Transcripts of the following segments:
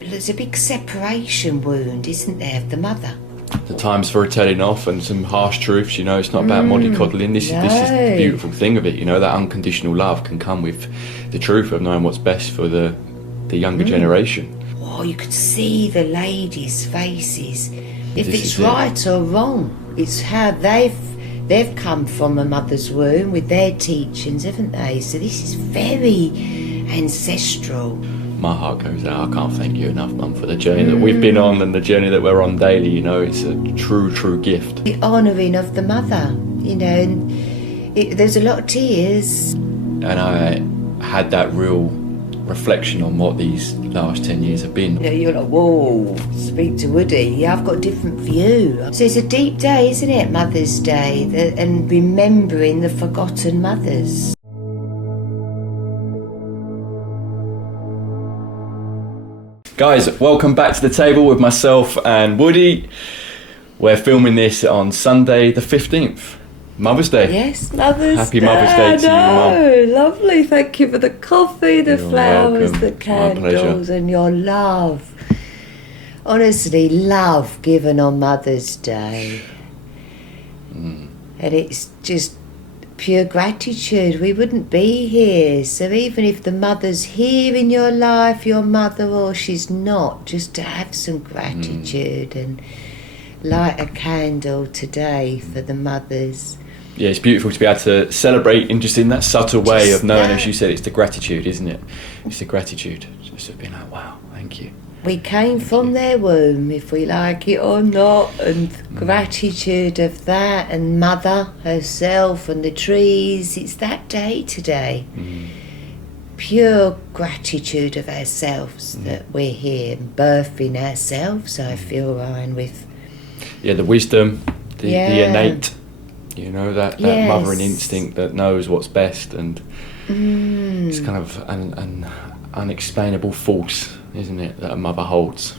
There's a big separation wound, isn't there, of the mother? The times for her telling off and some harsh truths, you know, it's not about mollycoddling. This is the beautiful thing of it, you know, that unconditional love can come with the truth of knowing what's best for the younger generation. Oh, you could see the ladies' faces. If it's right or wrong, it's how they've come from a mother's womb with their teachings, haven't they? So this is very ancestral. My heart goes out. I can't thank you enough, Mum, for the journey that we've been on and the journey that we're on daily. You know, it's a true gift. The honouring of the mother, you know, and there's a lot of tears. And I had that real reflection on what these last 10 years have been. You know, you're like, whoa, speak to Woody. Yeah, I've got a different view. So it's a deep day, isn't it, Mother's Day, and remembering the forgotten mothers. Guys, welcome back to the table with myself and Woody. We're filming this on Sunday the 15th, Mother's Day. Yes, Mother's Day. Happy Mother's Day to you, Mum. Lovely. Thank you for the coffee, the flowers, welcome. the candles, and your love. Honestly, love given on Mother's Day. And it's just pure gratitude. We wouldn't be here. So even if the mother's here in your life, your mother, or she's not, just to have some gratitude and light a candle today for the mothers. Yeah, it's beautiful to be able to celebrate in that subtle way Just of knowing, that. as you said, it's the gratitude, isn't it? It's the gratitude. Just of being like, wow, thank you. We came from their womb, if we like it or not, and gratitude of that, and Mother herself and the trees. It's that day today. Pure gratitude of ourselves that we're here, birthing ourselves, I feel, Ryan, with... Yeah, the wisdom, the innate, you know, that mothering instinct that knows what's best, and it's kind of an unexplainable force, isn't it, that a mother holds.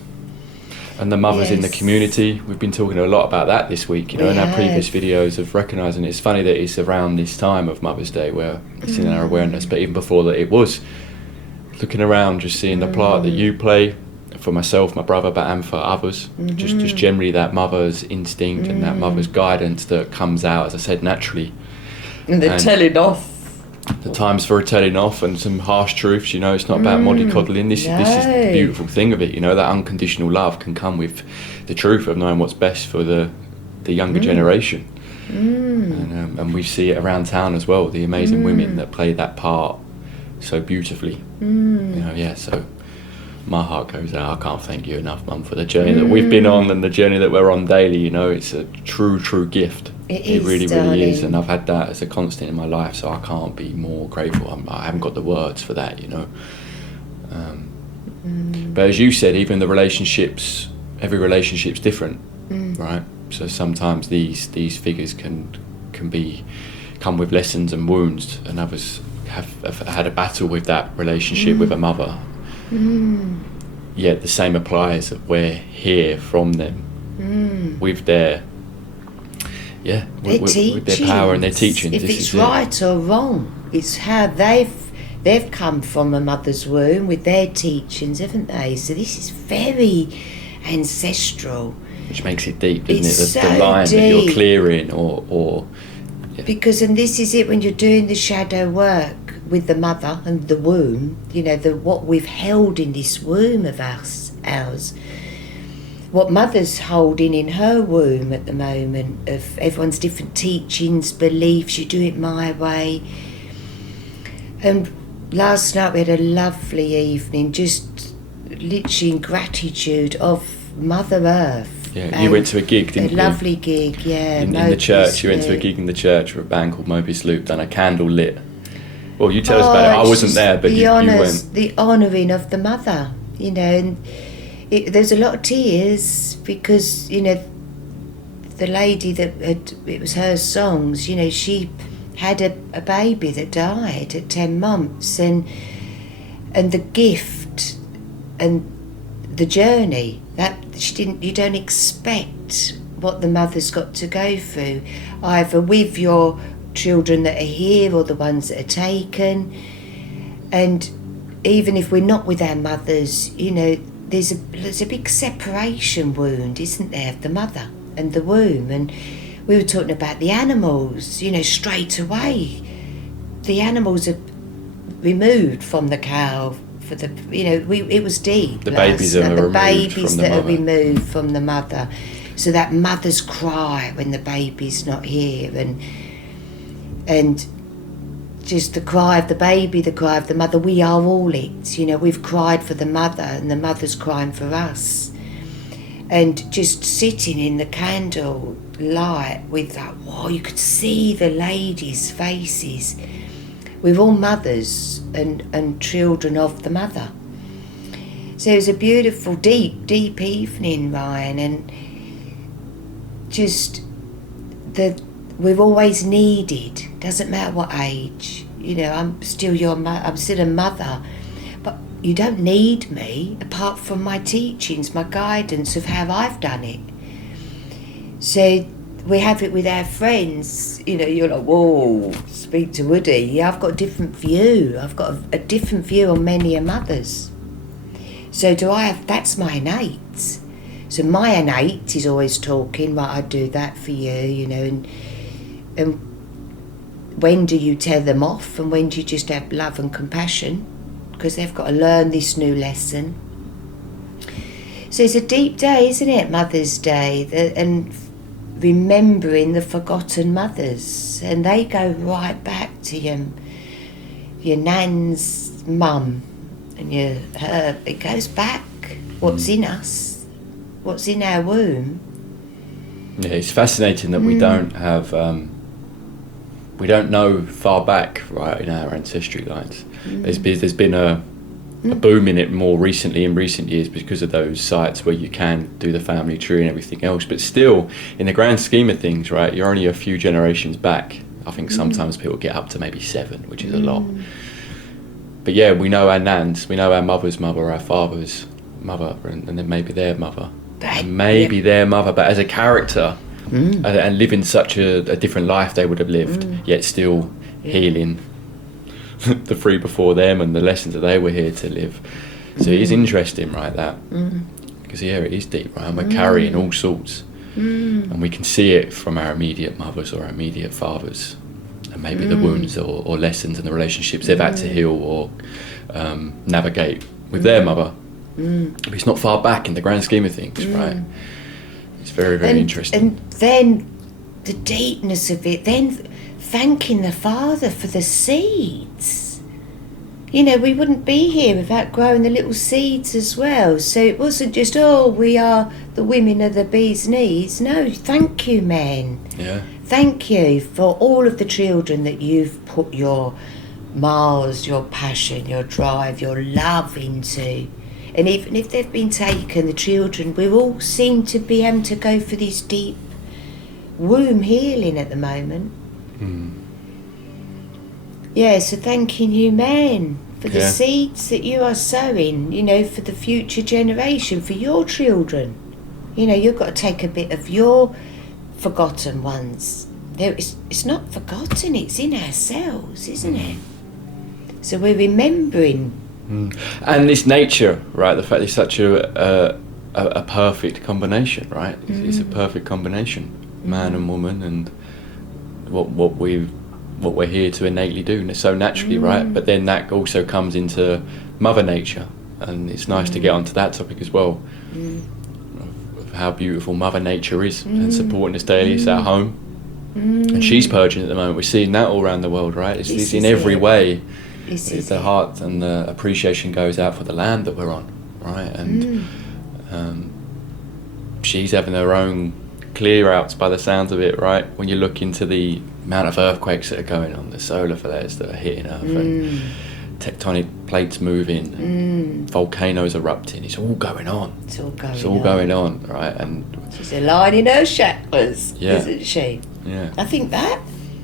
And the mothers in the community, we've been talking a lot about that this week, you know, in our previous videos of recognising. It's funny that it's around this time of Mother's Day where it's in our awareness, but even before that, it was looking around, just seeing the part that you play for myself, my brother, and for others. Just generally that mother's instinct and that mother's guidance that comes out, as I said, naturally. And the telling off. The times for her telling off and some harsh truths, you know, it's not about mollycoddling. This is the beautiful thing of it, you know, that unconditional love can come with the truth of knowing what's best for the younger generation. And we see it around town as well, the amazing women that play that part so beautifully. You know, so my heart goes out. I can't thank you enough, Mum, for the journey that we've been on and the journey that we're on daily. You know, it's a true gift. It really is, and I've had that as a constant in my life, so I can't be more grateful. I haven't got the words for that, you know. But as you said, even the relationships, every relationship's different, right? So sometimes these figures can come with lessons and wounds, and others have had a battle with that relationship with a mother. Yet the same applies, that we're here from them with their with their power and their teachings. If it's right or wrong, it's how they've come from a mother's womb with their teachings, haven't they? So this is very ancestral. Which makes it deep, doesn't It's it? The so line deep. that you're clearing or Because, and this is it, when you're doing the shadow work with the mother and the womb, you know, what we've held in this womb of ours, what Mother's holding in her womb at the moment, of everyone's different teachings, beliefs, you do it my way. And last night we had a lovely evening, just literally in gratitude of Mother Earth. Yeah, you went to a gig, didn't you? A lovely gig, yeah. In the church, you went to a gig in the church with a band called Mobius Loop, done a candle lit. Well, you tell us about it. I wasn't there, but you went. The honouring of the mother, you know, and there's a lot of tears because, you know, the lady it was her songs, you know, she had a baby that died at 10 months, and the gift and the journey that you don't expect what the mother's got to go through, either with your children that are here or the ones that are taken. And even if we're not with our mothers, you know, there's a big separation wound, isn't there, of the mother and the womb. And we were talking about the animals, you know, straight away. The animals are removed from the cow for the, you know, it was deep. The babies are removed babies from the that mother. are removed from the mother. So that mother's cry when the baby's not here, and just the cry of the baby, the cry of the mother. We are all it, you know. We've cried for the mother, and the mother's crying for us. And just sitting in the candle light with that, wow, you could see the ladies' faces. We're all mothers and children of the mother. So it was a beautiful, deep evening, Ryan, and just we've always needed, doesn't matter what age, you know, I'm still I'm still a mother, but you don't need me apart from my teachings, my guidance of how I've done it. So we have it with our friends, you know, you're like, whoa, speak to Woody. Yeah, I've got a different view. I've got a different view on many a mothers. So that's my innate. So my innate is always talking, right, I do that for you, you know, and when do you tear them off and when do you just have love and compassion? Because they've got to learn this new lesson. So it's a deep day, isn't it, Mother's Day, and remembering the forgotten mothers, and they go right back to your nan's mum and her. It goes back. What's in us, what's in our womb. Yeah, it's fascinating that we don't have, we don't know far back, right, in our ancestry lines. There's been a boom in it more recently, in recent years, because of those sites where you can do the family tree and everything else. But still, in the grand scheme of things, right, you're only a few generations back. I think sometimes people get up to maybe 7, which is a lot. But yeah, we know our nans, we know our mother's mother, our father's mother, and then maybe their mother. And maybe their mother, but as a character, and living such a different life they would have lived, yet still healing the three before them and the lessons that they were here to live. So it is interesting, right, that because yeah, it is deep, right, and we're carrying all sorts, and we can see it from our immediate mothers or our immediate fathers, and maybe the wounds or lessons and the relationships they've had to heal or navigate with their mother. But it's not far back in the grand scheme of things, right? It's very, very interesting. And then the deepness of it, then thanking the Father for the seeds. You know, we wouldn't be here without growing the little seeds as well. So it wasn't just, oh, we are the women of the bee's knees. No, thank you, men. Yeah. Thank you for all of the children that you've put your miles, your passion, your drive, your love into. And even if they've been taken, the children, we all seem to be able to go for this deep womb healing at the moment. Yeah, so thanking you, men, for the seeds that you are sowing, you know, for the future generation, for your children. You know, you've got to take a bit of your forgotten ones. It's not forgotten, it's in ourselves, isn't it? So we're remembering. And this nature, right? The fact it's such a perfect combination, right? It's a perfect combination, man and woman, and what we're here to innately do, so naturally, right? But then that also comes into Mother Nature, and it's nice to get onto that topic as well, of how beautiful Mother Nature is, and supporting us daily. It's our home, and she's purging at the moment. We're seeing that all around the world, right? It's in every way. The heart and the appreciation goes out for the land that we're on, right? And she's having her own clear outs by the sounds of it, right? When you look into the amount of earthquakes that are going on, the solar flares that are hitting Earth, and tectonic plates moving, volcanoes erupting, it's all going on. It's all going on, right? And she's aligning her chakras, isn't she? Yeah. I think that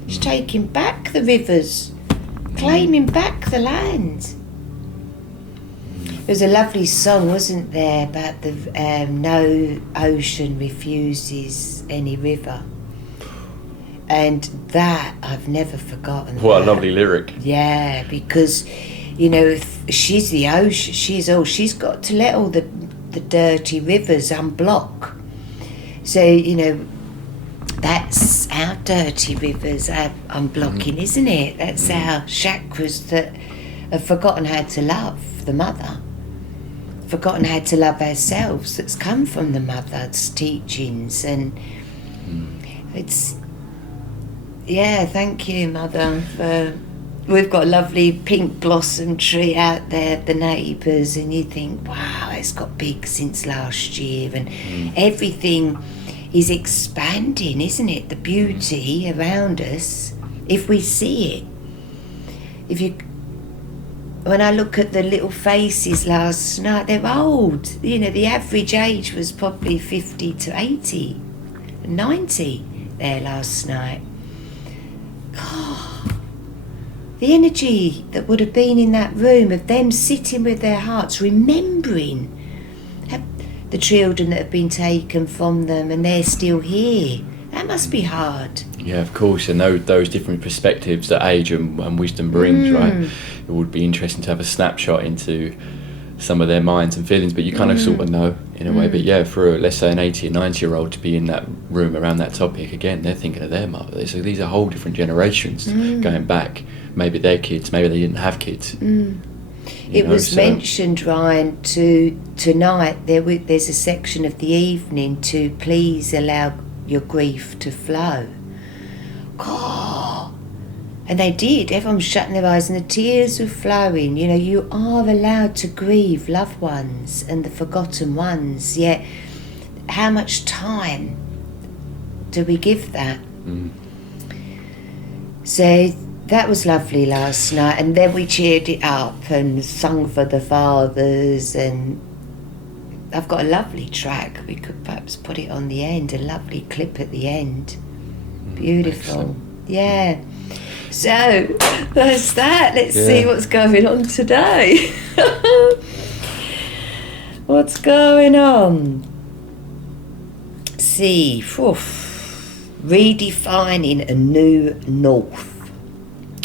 she's taking back the rivers, claiming back the land. There was a lovely song, wasn't there, about the no ocean refuses any river, and that I've never forgotten. What a lovely lyric. Yeah, because you know, if she's the ocean, she's got to let all the the dirty rivers unblock. So, you know, that's our dirty rivers are unblocking, isn't it? That's our chakras that have forgotten how to love the mother, forgotten how to love ourselves, that's come from the mother's teachings. And it's, yeah, thank you, Mother. We've got a lovely pink blossom tree out there, the neighbours, and you think, wow, it's got big since last year, and everything is expanding, isn't it? The beauty around us, if we see it. When I look at the little faces last night, they're old. You know, the average age was probably 50 to 80, 90 there last night. God, the energy that would have been in that room of them sitting with their hearts, remembering the children that have been taken from them, and they're still here. That must be hard. Yeah, of course, and those different perspectives that age and wisdom brings, right? It would be interesting to have a snapshot into some of their minds and feelings, but you kind of sort of know in a way. But yeah, for let's say an 80 or 90-year-old to be in that room around that topic, again, they're thinking of their mother. So these are whole different generations going back. Maybe their kids, maybe they didn't have kids. It was mentioned, Ryan, tonight there's a section of the evening to please allow your grief to flow. God. And they did. Everyone was shutting their eyes and the tears were flowing. You know, you are allowed to grieve loved ones and the forgotten ones, yet how much time do we give that? So that was lovely last night, and then we cheered it up and sung for the fathers, and I've got a lovely track. We could perhaps put it on the end, a lovely clip at the end. Beautiful. Excellent. Yeah. So that's that. Let's see what's going on today. What's going on? See, redefining a new north.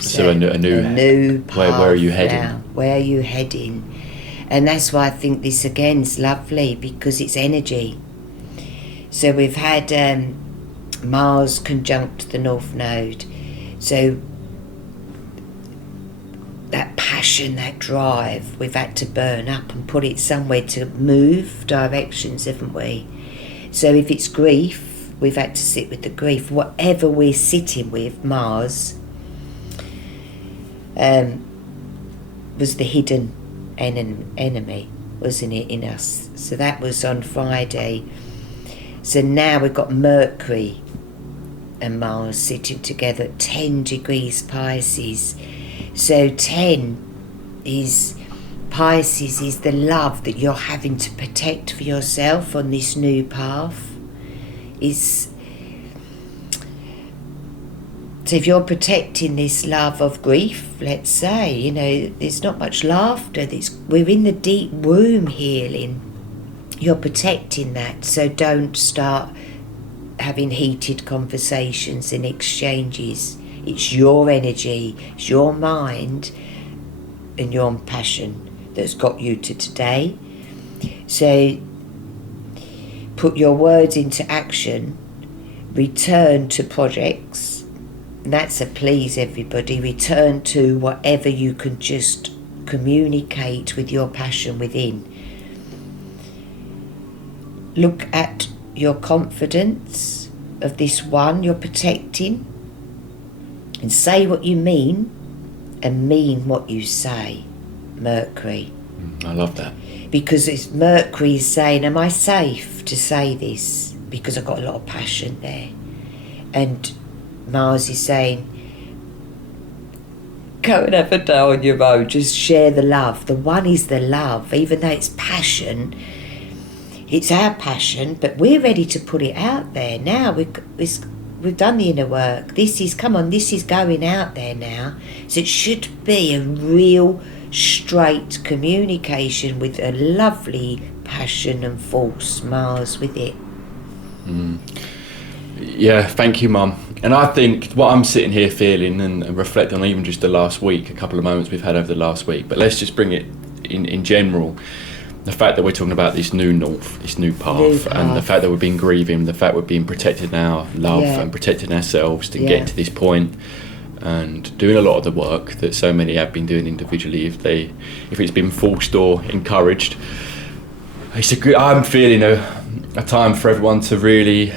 So a new path. Where are you heading? Now. Where are you heading? And that's why I think this again is lovely, because it's energy. So we've had Mars conjunct the North Node. So that passion, that drive, we've had to burn up and put it somewhere to move directions, haven't we? So if it's grief, we've had to sit with the grief. Whatever we're sitting with, Mars was the hidden enemy, wasn't it, in us? So that was on Friday. So now we've got Mercury and Mars sitting together at 10 degrees Pisces. So 10 is Pisces, is the love that you're having to protect for yourself on this new path. So if you're protecting this love of grief, let's say, you know, there's not much laughter. We're in the deep womb healing. You're protecting that, so don't start having heated conversations and exchanges. It's your energy, it's your mind and your passion that's got you to today. So put your words into action, return to projects. That's a please, everybody. Return to whatever you can just communicate with your passion within. Look at your confidence of this one you're protecting, and say what you mean and mean what you say. Mercury. I love that. Because it's Mercury is saying, am I safe to say this? Because I've got a lot of passion there. And Mars is saying, go and have a day on your own, just share the love. The one is the love, even though it's passion. It's our passion, but we're ready to put it out there now. We've done the inner work. This is going out there now. So it should be a real straight communication with a lovely passion and force, Mars, with it. Yeah, thank you, Mum. And I think what I'm sitting here feeling and reflecting on even just the last week, a couple of moments we've had over the last week, but let's just bring it in general. the fact that we're talking about this new north, this new path, and the fact that we've been grieving, the fact we've been protecting our love and protecting ourselves to get to this point, and doing a lot of the work that so many have been doing individually, if it's been forced or encouraged. I'm feeling a time for everyone to really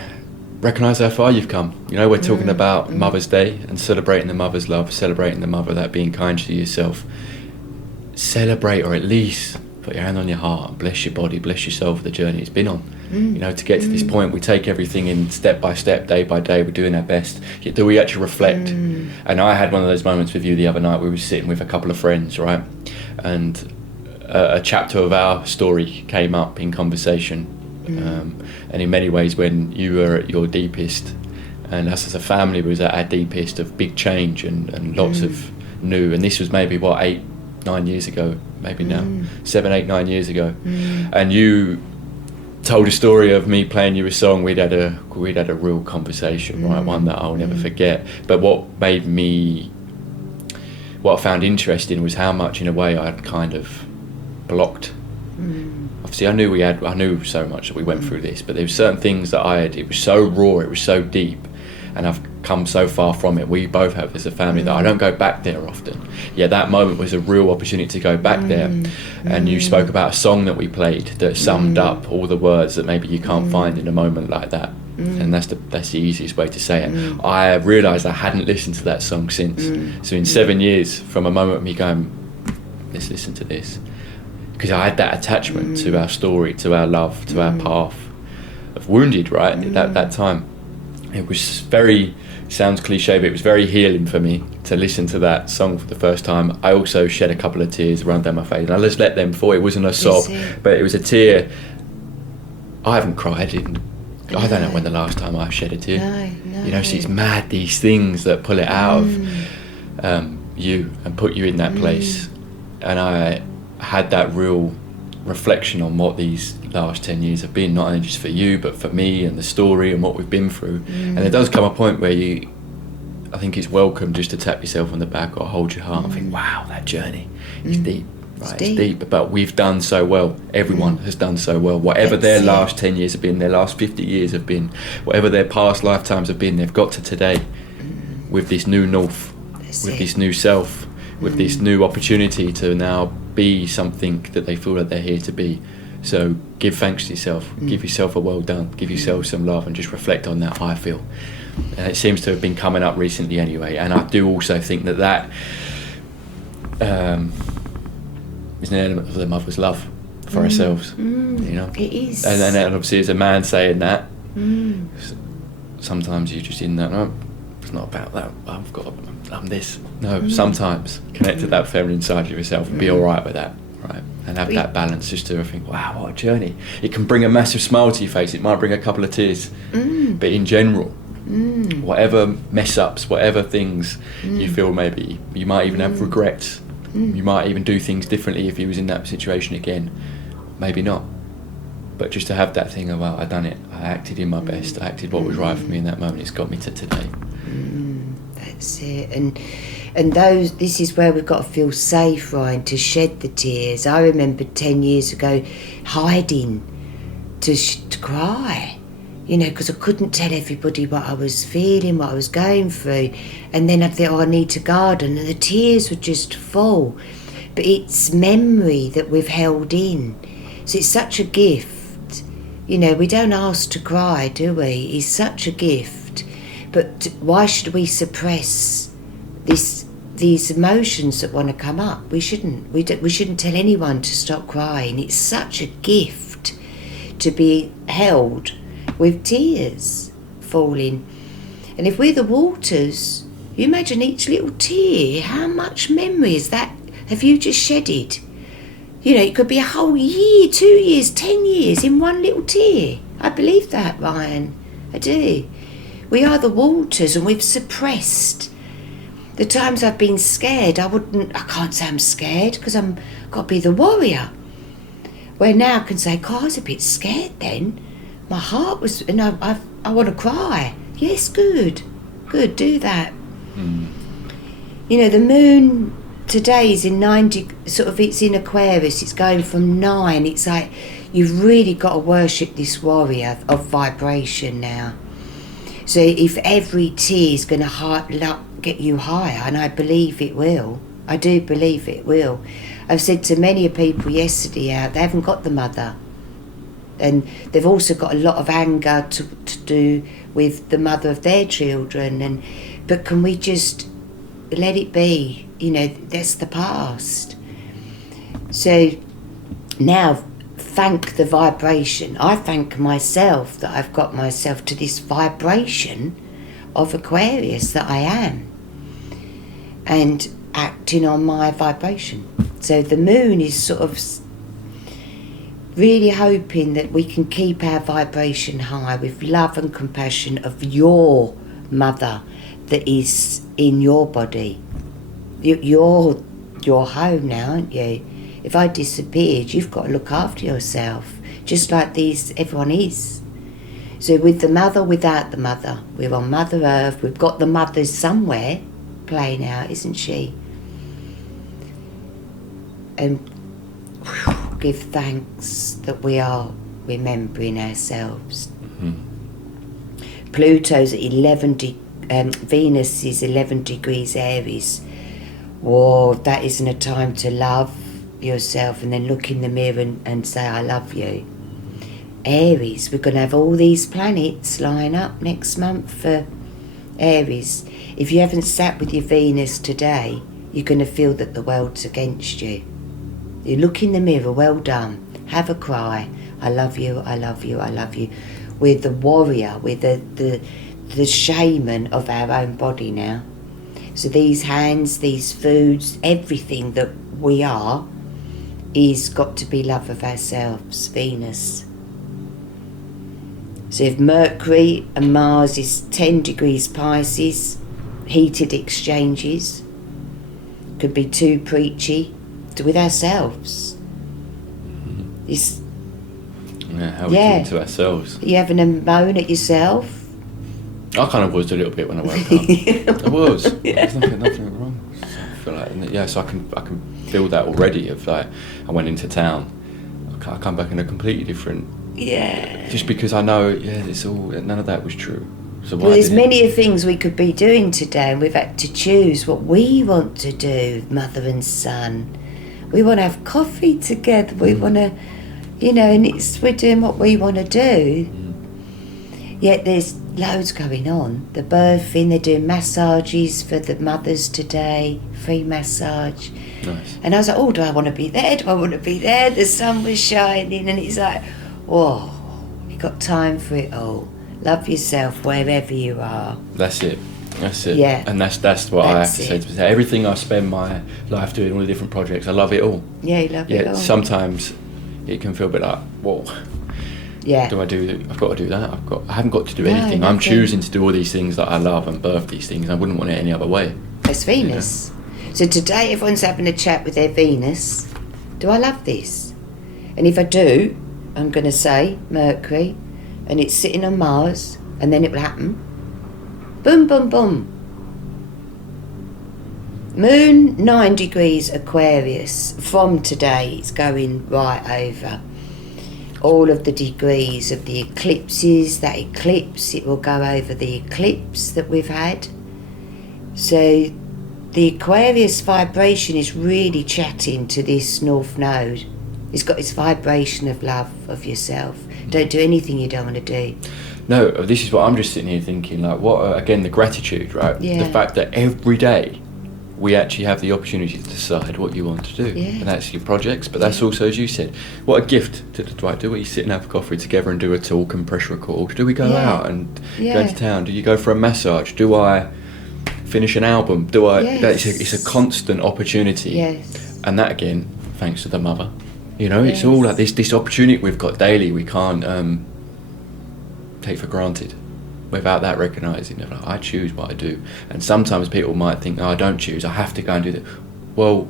recognise how far you've come. You know, we're talking about Mother's Day and celebrating the mother's love, celebrating the mother, that being kind to yourself. Celebrate, or at least put your hand on your heart and bless your body, bless yourself for the journey it's been on. You know, to get to this point, we take everything in step by step, day by day, we're doing our best. Yet do we actually reflect? And I had one of those moments with you the other night. We were sitting with a couple of friends, right? And a chapter of our story came up in conversation. And in many ways, when you were at your deepest, and us as a family was at our deepest of big change and lots of new, and this was maybe 8-9 years ago, maybe now 7, 8, 9 years ago, and you told a story of me playing you a song. We'd had a real conversation, right? One that I'll never forget. But what I found interesting was how much, in a way, I'd kind of blocked. Obviously, I knew so much that we went through this, but there were certain things that it was so raw, it was so deep, and I've come so far from it. We both have as a family that I don't go back there often. Yeah, that moment was a real opportunity to go back there. And you spoke about a song that we played that summed up all the words that maybe you can't find in a moment like that. And that's the easiest way to say it. I realised I hadn't listened to that song since. So in 7 years, from a moment of me going, let's listen to this, because I had that attachment to our story, to our love, to our path of Wounded, right? At that time, it was sounds cliche, but it was very healing for me to listen to that song for the first time. I also shed a couple of tears run down my face, and I just let them fall. It wasn't a sob, but it was a tear. I haven't cried I don't know when the last time I shed a tear. No. You know, so it's mad, these things that pull it out of you and put you in that place. And I had that real reflection on what these last 10 years have been, not only just for you but for me and the story and what we've been through. And there does come a point where I think it's welcome just to tap yourself on the back or hold your heart and think, wow, that journey is deep, right? It's deep, but we've done so well. Everyone has done so well. Whatever their last 10 years have been, their last 50 years have been, whatever their past lifetimes have been, they've got to today with this new north, with this new self, with this new opportunity to now be something that they feel that they're here to be. So give thanks to yourself, give yourself a well done, give yourself some love, and just reflect on that, I feel. And it seems to have been coming up recently anyway, and I do also think that is an element of the mother's love for ourselves, you know. It is. And obviously as a man saying that, sometimes you're just in that, oh, it's not about that, I'm this. No, sometimes connect to that feminine side of yourself and be alright with that, right? And have that balance just to think, wow, what a journey. It can bring a massive smile to your face, it might bring a couple of tears, but in general, whatever mess ups, whatever things you feel, maybe you might even have regrets, you might even do things differently if you was in that situation again, maybe not, but just to have that thing of, well, I done it, I acted in my best, I acted what was right for me in that moment, it's got me to today. That's it. And this is where we've got to feel safe, Ryan, to shed the tears. I remember 10 years ago hiding to cry, you know, because I couldn't tell everybody what I was feeling, what I was going through. And then I'd think, I need to garden, and the tears would just fall. But it's memory that we've held in. So it's such a gift. You know, we don't ask to cry, do we? It's such a gift. But why should we suppress these emotions that want to come up? We shouldn't. We shouldn't tell anyone to stop crying. It's such a gift to be held with tears falling. And if we're the waters, you imagine each little tear, how much memory is that have you just shedded? You know, it could be a whole year, 2 years, 10 years in one little tear. I believe that, Ryan. I do. We are the waters, and we've suppressed. The times I've been scared, I can't say I'm scared because I've got to be the warrior. Where now I can say, God, I was a bit scared then. My heart was, and I want to cry. Yes, good, do that. You know, the moon today's in 90, sort of, it's in Aquarius, it's going from 9. It's like you've really got to worship this warrior of vibration now. So if every tear is going to get you higher, and I believe it will, I do believe it will. I've said to many people yesterday they haven't got the mother, and they've also got a lot of anger to do with the mother of their children, but can we just let it be? You know, that's the past. So now, thank the vibration. I thank myself that I've got myself to this vibration of Aquarius that I am, and acting on my vibration. So the moon is sort of really hoping that we can keep our vibration high with love and compassion of your mother that is in your body. You're home now, aren't you? If I disappeared, you've got to look after yourself, just like everyone is. So with the mother, without the mother, we're on Mother Earth, we've got the mothers somewhere playing out, isn't she? And give thanks that we are remembering ourselves. Mm-hmm. Pluto's at 11, Venus is 11 degrees Aries. Whoa, that isn't a time to love yourself and then look in the mirror and say, I love you. Aries, we're going to have all these planets line up next month for Aries. If you haven't sat with your Venus today, you're going to feel that the world's against you. You look in the mirror, well done, have a cry, I love you, I love you, I love you. We're the warrior, we're the shaman of our own body now. So these hands, these foods, everything that we are is got to be love of ourselves, Venus. So if Mercury and Mars is 10 degrees Pisces, heated exchanges, could be too preachy with ourselves. It's, how we talk to ourselves. Are you having a moan at yourself? I kind of was a little bit when I woke up. I was. There's nothing wrong. So I feel like, so I can feel that already. Of like, I went into town, I come back in a completely different. Yeah. Just because I know, it's all, none of that was true. So well, there's many things we could be doing today, and we've had to choose what we want to do, mother and son. We want to have coffee together. We want to, and we're doing what we want to do. Yet there's loads going on. The birthing, they're doing massages for the mothers today, free massage. Nice. And I was like, do I want to be there? Do I want to be there? The sun was shining, and it's like, whoa, you got time for it all. Love yourself wherever you are. That's it. Yeah. And that's what I have to say to myself. Everything I spend my life doing, all the different projects, I love it all. Yeah, you love it all. Sometimes it can feel a bit like, whoa. Yeah. I've got to do that. I haven't got to do anything. I'm choosing to do all these things that I love and birth these things. I wouldn't want it any other way. It's Venus. So today everyone's having a chat with their Venus. Do I love this? And if I do, I'm going to say Mercury, and it's sitting on Mars, and then it will happen. Boom, boom, boom. Moon 9 degrees Aquarius. From today, it's going right over all of the degrees of the eclipses. That eclipse, it will go over the eclipse that we've had. So the Aquarius vibration is really chatting to this North Node. It's got its vibration of love of yourself. Don't do anything you don't want to do. No, this is what I'm just sitting here thinking, like, what, again, the gratitude, right? Yeah. The fact that every day we actually have the opportunity to decide what you want to do. Yeah. And that's your projects, but that's also, as you said, what a gift to do we sit and have coffee together and do a talk and press record? Do we go out and go into town? Do you go for a massage? Do I finish an album? Yes. It's a constant opportunity. Yes. And that, again, thanks to the mother. It's all like this opportunity we've got daily, we can't take for granted without that recognising that I choose what I do. And sometimes people might think, I don't choose, I have to go and do that. Well,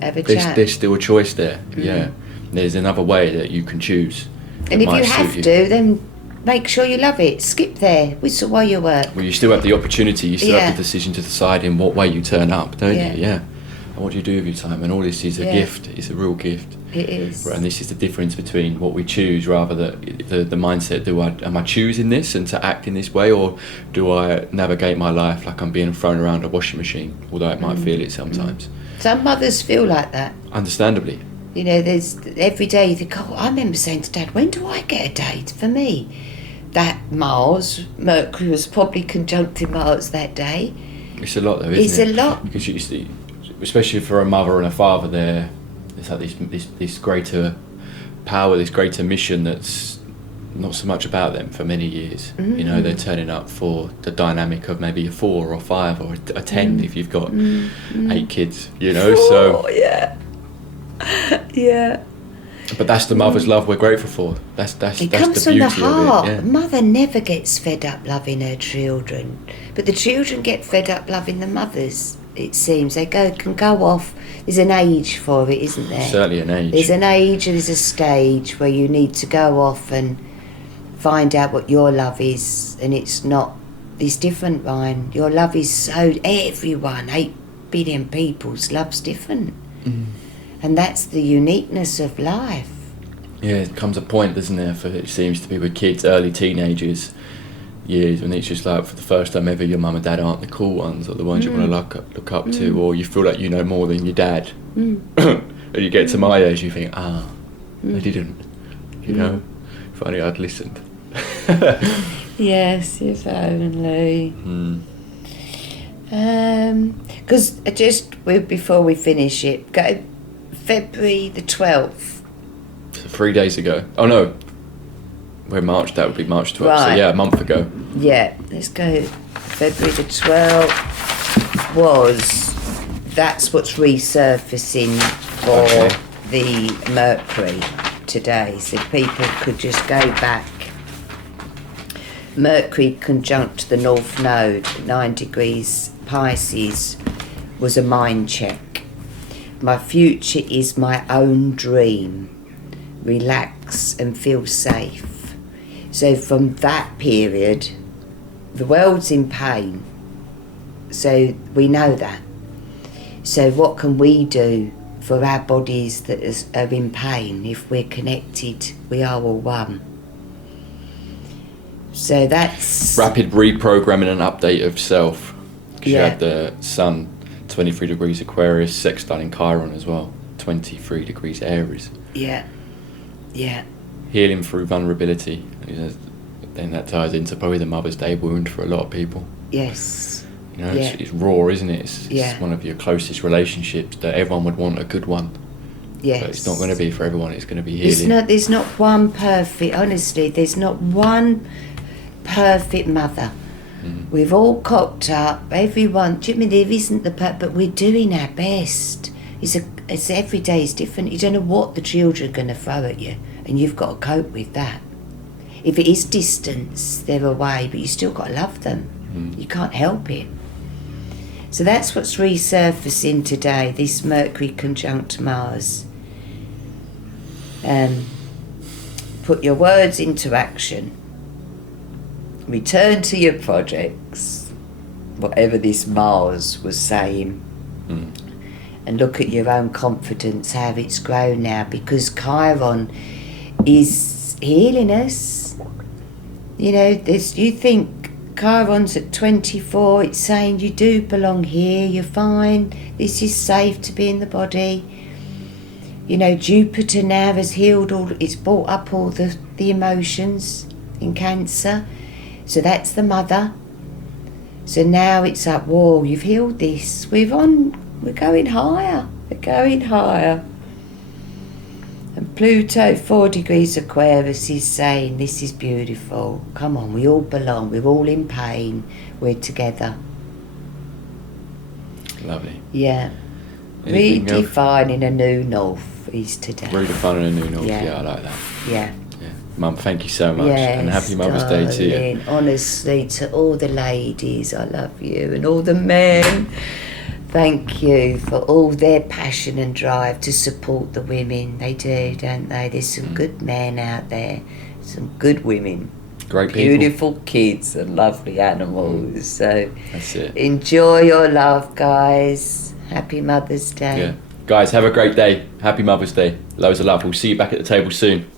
there's still a choice there. Mm-hmm. Yeah, there's another way that you can choose. And if you have to, then make sure you love it. Skip there, whistle while you work. Well, you still have the opportunity, you still have the decision to decide in what way you turn up, don't you? Yeah. And what do you do with your time? And all this is a gift. It's a real gift. It is. And this is the difference between what we choose, rather the mindset. Am I choosing this and to act in this way, or do I navigate my life like I'm being thrown around a washing machine? Although it might feel it sometimes. Some mothers feel like that. Understandably. You know, there's every day you think, oh, I remember saying to Dad, when do I get a date for me? That Mercury was probably conjuncting Mars that day. It's a lot though, isn't it? It's a lot. Because you see, especially for a mother and a father, there's like this greater power, this greater mission that's not so much about them for many years. You know, they're turning up for the dynamic of maybe a 4 or 5 or a 10 if you've got 8 kids, you know. So yeah. But that's the mother's love we're grateful for. That's it comes the from beauty the heart. of it. A mother never gets fed up loving her children, but the children get fed up loving the mothers. It seems they can go off. There's an age for it, isn't there? Certainly an age. There's an age and there's a stage where you need to go off and find out what your love is, and it's different, Ryan. Your love is so, everyone, 8 billion people's love's different. And that's the uniqueness of life. Yeah, it comes a point, doesn't there, it seems to be with kids, early teenagers years, when it's just like, for the first time ever, your mum and dad aren't the cool ones or the ones you want to look up to, or you feel like you know more than your dad. And you get to my age, you think, they didn't, you know, if only I'd listened. Yes, if only. Because before we finish it, go February the 12th. So 3 days ago. Oh no, we're March, that would be March 12th. Right. So yeah, a month ago. Yeah, let's go. February the 12th that's what's resurfacing for the Mercury today. So people could just go back. Mercury conjunct the North Node, 9 degrees Pisces, was a mind check. My future is my own dream. Relax and feel safe. So from that period, the world's in pain. So we know that. So what can we do for our bodies that are in pain? If we're connected, we are all one. So that's... Rapid reprogramming and update of self. Because you have the Sun, 23 degrees Aquarius, sextile in Chiron as well, 23 degrees Aries. Yeah. Healing through vulnerability. Then that ties into probably the Mother's Day wound for a lot of people. Yes. You know, it's raw, isn't it? It's one of your closest relationships that everyone would want a good one. Yes. But it's not going to be for everyone. It's going to be healing. There's not one perfect, honestly, there's not one perfect mother. We've all cocked up, everyone. Do you mean there isn't but we're doing our best. It's every day is different. You don't know what the children are going to throw at you, and you've got to cope with that. If it is distance, they're away, but you still got to love them. You can't help it. So that's what's resurfacing today, this Mercury conjunct Mars. Put your words into action. Return to your projects, whatever this Mars was saying. And look at your own confidence, how it's grown now, because Chiron is healing us. You know, you think Chiron's at 24, it's saying you do belong here, you're fine, this is safe to be in the body. You know, Jupiter now has healed it's brought up all the emotions in Cancer. So that's the mother. So now it's like, whoa, you've healed this. We're going higher. We're going higher. And Pluto, 4 degrees Aquarius, is saying, this is beautiful. Come on, we all belong. We're all in pain. We're together. Lovely. Yeah. Redefining a new north is today. Redefining a new north. Yeah, I like that. Yeah. Mum, thank you so much, yes, and happy Mother's Day to you. Honestly, to all the ladies, I love you, and all the men, thank you for all their passion and drive to support the women. They do, don't they? There's some good men out there, some good women. Great people. Beautiful kids and lovely animals. So that's it. Enjoy your love, guys. Happy Mother's Day. Yeah. Guys, have a great day. Happy Mother's Day. Loads of love. We'll see you back at the table soon.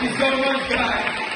Thank you so much, guys.